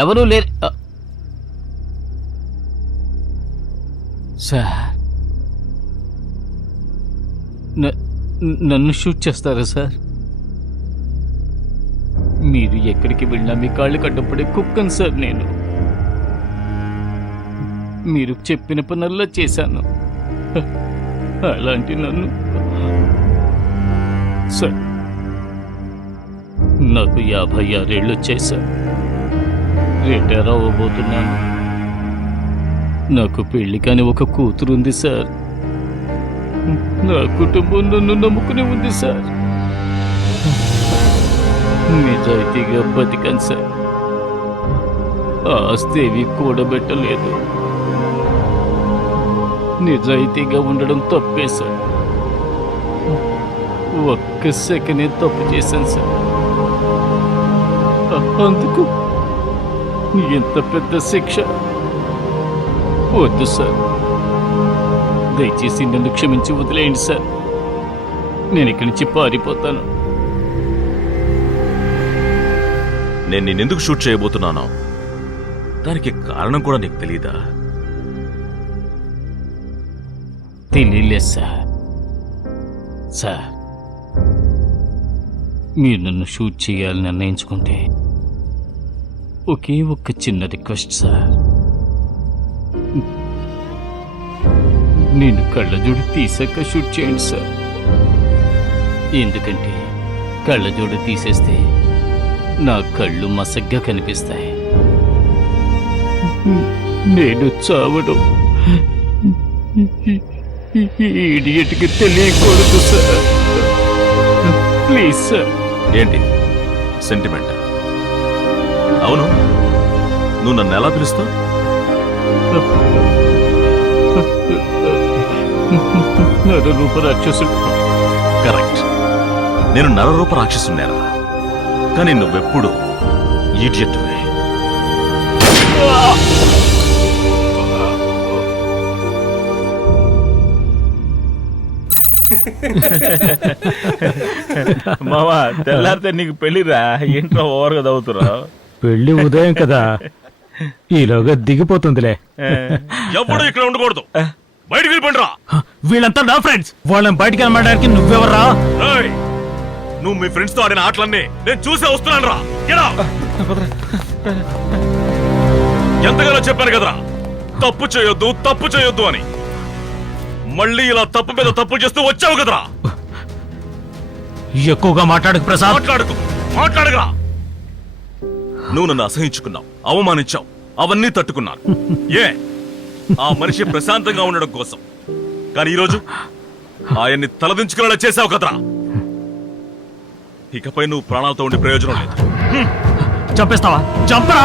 ఎవరూ లేరు సార్. నన్ను షూట్ చేస్తారా సార్? మీరు ఎక్కడికి వెళ్ళినా మీ కాళ్ళు కట్టపడే కుక్కను సార్ నేను. మీరు చెప్పిన పనుల్లో చేశాను. అలాంటి నన్ను సార్, నాకు 56 ఏళ్ళు వచ్చాయి సార్. రిటైర్ అవ్వబోతున్నాను. నాకు పెళ్లి కాని ఒక కూతురు ఉంది సార్. నా కుటుంబం నన్ను నమ్ముకుని ఉంది సార్. నిజాయితీగా బతికాను సార్. ఆస్తి ఏవి కూడబెట్టలేదు. నిజాయితీగా ఉండడం తప్పే సార్. ఒక్క సెకండే తప్పు చేశాను సార్. అందుకు ఎంత పెద్ద శిక్ష వద్దు సార్. దయచేసి నన్ను క్షమించి వదిలేయండి సార్. నేను ఇక్కడి నుంచి పారిపోతాను. నేను నిన్నెందుకు షూట్ చేయబోతున్నాను దానికి కారణం కూడా నీకు తెలీదా? తెలియలేదు సార్. సార్, మీరు నన్ను షూట్ చేయాలని నిర్ణయించుకుంటే ఒకే ఒక్క చిన్న రిక్వెస్ట్ సార్. నేను కళ్ళజోడు తీసాక షూట్ చేయండి సార్. ఎందుకంటే కళ్ళజోడు తీసేస్తే నా కళ్ళు మసగ్గా కనిపిస్తాయి. నేను చావడం ఇడియట్కి తెలియకూడదు సార్. Please sir. ఏంటి సెంటిమెంట్? అవును, నువ్వు నన్ను ఎలా పిలుస్తావు? నరరూప రాక్షసుడు. కరెక్ట్, నేను నరరూప రాక్షసున్నారా? కానీ నువ్వెప్పుడు ఈడియట్వే. మావా, తెల్లారితే నీకు పెళ్లిరా, ఇంట్లో ఓవర్గా చదువుతురా. పెళ్లి ఉదయం కదా, ఈలోగా దిగిపోతుందిలే. ఎప్పుడు ఇక్కడ ఉండకూడదు, బయటికి వెళ్ళిపోండిరా. వీళ్ళంతా నా ఫ్రెండ్స్, వాళ్ళని బయటికి వెళ్ళడానికి నువ్వెవర్రా? నువ్వు మీ ఫ్రెండ్స్ తో ఆడిన ఆటలన్నీ నేను చూసే వస్తున్నాను రా. ఎంతగానో చెప్పాను కదరా, తప్పు చేయొద్దు తప్పు చేయొద్దు అని. మళ్ళీ ఇలా తప్పు మీద తప్పు చేస్తూ వచ్చావు కదరా. ఎక్కువగా మాట్లాడకు ప్రసాద్. మాట్లాడగరా. నువ్వు నన్ను అసహించుకున్నావు, అవమానించావు, అవన్నీ తట్టుకున్నాను. ఆ మనిషి ప్రశాంతంగా ఉండడం కోసం. కానీ ఈరోజు ఆయన్ని తలదించుకునేలా చేశావు కదరా. ఇకపై నువ్వు ప్రాణాలతో ఉండే ప్రయోజనం లేదు. చంపేస్తావా? చంపరా.